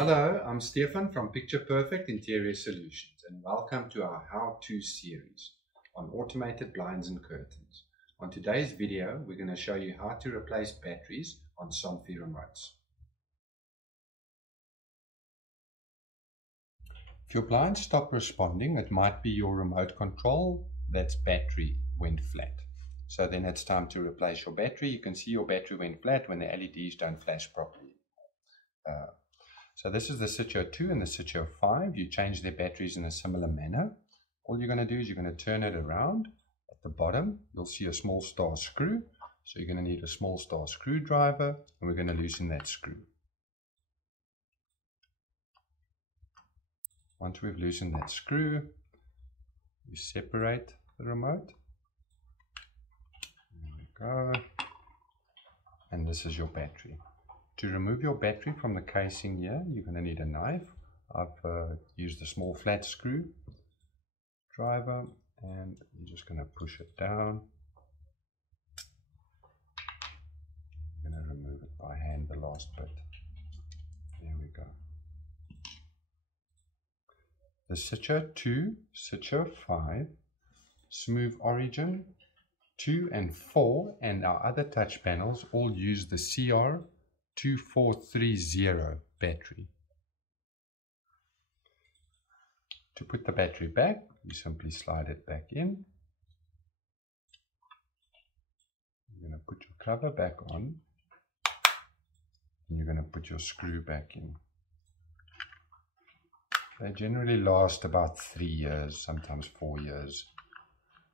Hello, I'm Stefan from Picture Perfect Interior Solutions and welcome to our how-to series on automated blinds and curtains. On today's video, we're going to show you how to replace batteries on Somfy remotes. If your blinds stop responding, it might be your remote control that's battery went flat. So then it's time to replace your battery. You can see your battery went flat when the LEDs don't flash properly. So this is the Situo 2 and the Situo 5. You change their batteries in a similar manner. All you're going to do is you're going to turn it around. At the bottom, you'll see a small star screw. So you're going to need a small star screwdriver, and we're going to loosen that screw. Once we've loosened that screw, you separate the remote. There we go. And this is your battery. To remove your battery from the casing here, you're going to need a knife. I've used a small flat screw driver, and you're just going to push it down. I'm going to remove it by hand, the last bit. There we go. The Situo 2, Situo 5, Smoove Origin 2 and 4, and our other touch panels all use the CR2430 battery. To put the battery back, you simply slide it back in. You're going to put your cover back on, and you're going to put your screw back in. They generally last about 3 years, sometimes 4 years.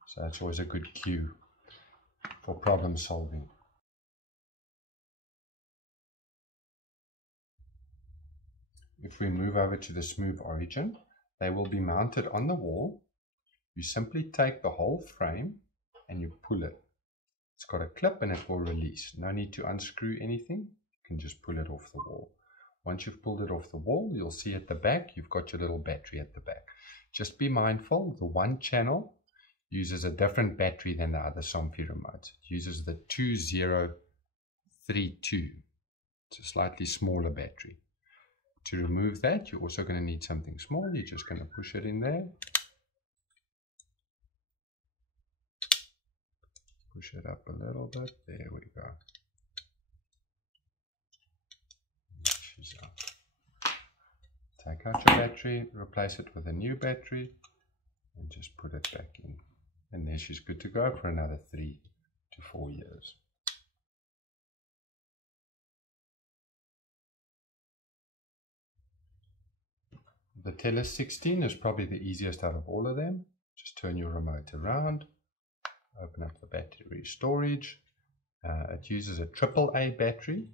So that's always a good cue for problem solving. If we move over to the Smoove Origin, they will be mounted on the wall. You simply take the whole frame and you pull it. It's got a clip and it will release. No need to unscrew anything. You can just pull it off the wall. Once you've pulled it off the wall, you'll see at the back, you've got your little battery at the back. Just be mindful, the one channel uses a different battery than the other Somfy remotes. It uses the 2032. It's a slightly smaller battery. To remove that, you're also going to need something small. You're just going to push it in there. Push it up a little bit. There we go. She's up. Take out your battery, replace it with a new battery, and just put it back in. And there she's good to go for another 3 to 4 years. The Telis 16 is probably the easiest out of all of them. Just turn your remote around, open up the battery storage. It uses a AAA battery.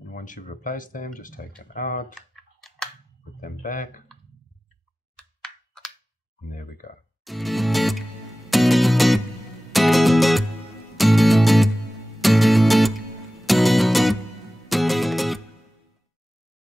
And once you've replaced them, just take them out, put them back, and there we go.